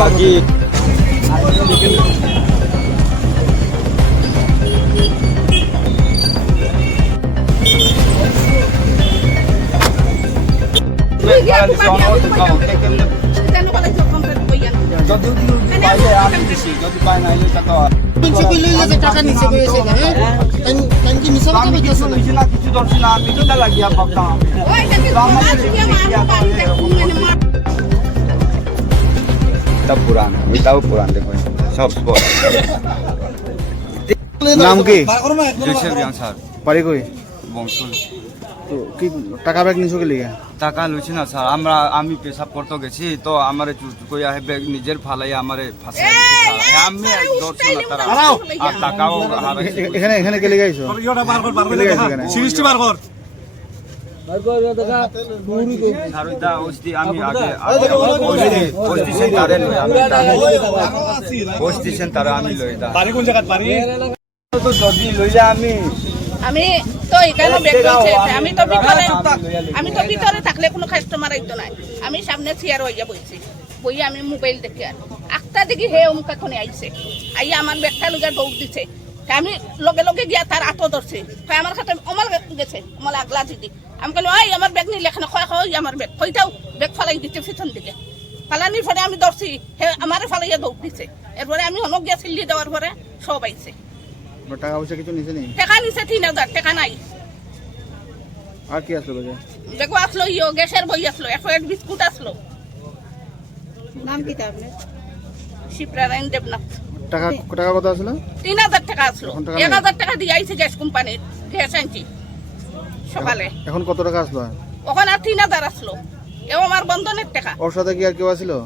Pagi. টাকা নিচে করেছে কি মিশন আমি কিছু নিছি না, কিছু ধরছি না, আমি যেটা লাগিয়া ভাবতাম तब पुराना विदाउट पुरान देखो सब स्पॉट নাম কি? जैसे भी सर বাড়ি কই? বংশুল তো কি টাকা ব্যাগ নিছো কে লিগা? টাকা লইছি না স্যার, আমি পেশাব করতে গেছি তো আমারে কইয়া হে ব্যাগ নিজের ফালাই আমারে ফাঁসে আমি ধরছি না তারা আর টাকাও হারাইছি। এখানে এখানে কে লিগা আইছো? সিরিজটি বার কর স্যার ওইটা ওস্তি আমি আগে ওস্তি সেন তারে লই আমি ওস্তি সেন তারে আমি লই দা বাড়ি কোন জায়গা বাড়ি তো যদি লইলা আমি তো এখানে ব্যাগ করছে আমি তো ভিতরে থাকলে কোনো কাস্টমার আইতো না, আমি সামনে চেয়ার হইয়া বইছি, বই আমি মোবাইল দেখি আর একটা দেখি হে অমুক এখন আইছে, আইয়া আমার ব্যাগটা লুগা দৌড় দিছে, আমি লগে লগে গিয়া তার আতো ধরছে, আমার হাতে অমল গেছে, অমল আগলা দিদি, আমি কইলাম ওই আমার ব্যাগ নিলে এখানে কয় কই আমার ব্যাগ কইটাও ব্যাগ ফালাই দিতে পিছন দিকে, ফালানির পরে আমি ধরছি হে আমার ফালাইয়া দৌড় দিছে, এরপরে আমি অনেক গিয়া চিল্লি দেওয়ার পরে সব আইছে। টাকা পয়সা কিছু নিছে নি? টাকা নিছে 3000 টাকা নাই। আর কি আসলো বাজে? দেখো আসলো ইয়ো গ্যাসের বই আসলো, 1 বিস্কুট আসলো। নাম কি তার? শিপ্রারায়ণ দেবনাথ। টাকা টাকা কত আসলো? 3000 টাকা আসলো। 1000 টাকা দিয়ে আইছে গ্যাস কোম্পানির গ্যাস আনছি সকালে। এখন কত টাকা আসলো? ওখানে আর 3000 আসলো, এও আমার বন্ধনের টাকা। ওর সাথে কি আর কেউ আসলো?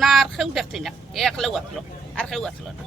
না আর কেউ দেখছি না, একলেও আসলো, আর কেউ আসলো না।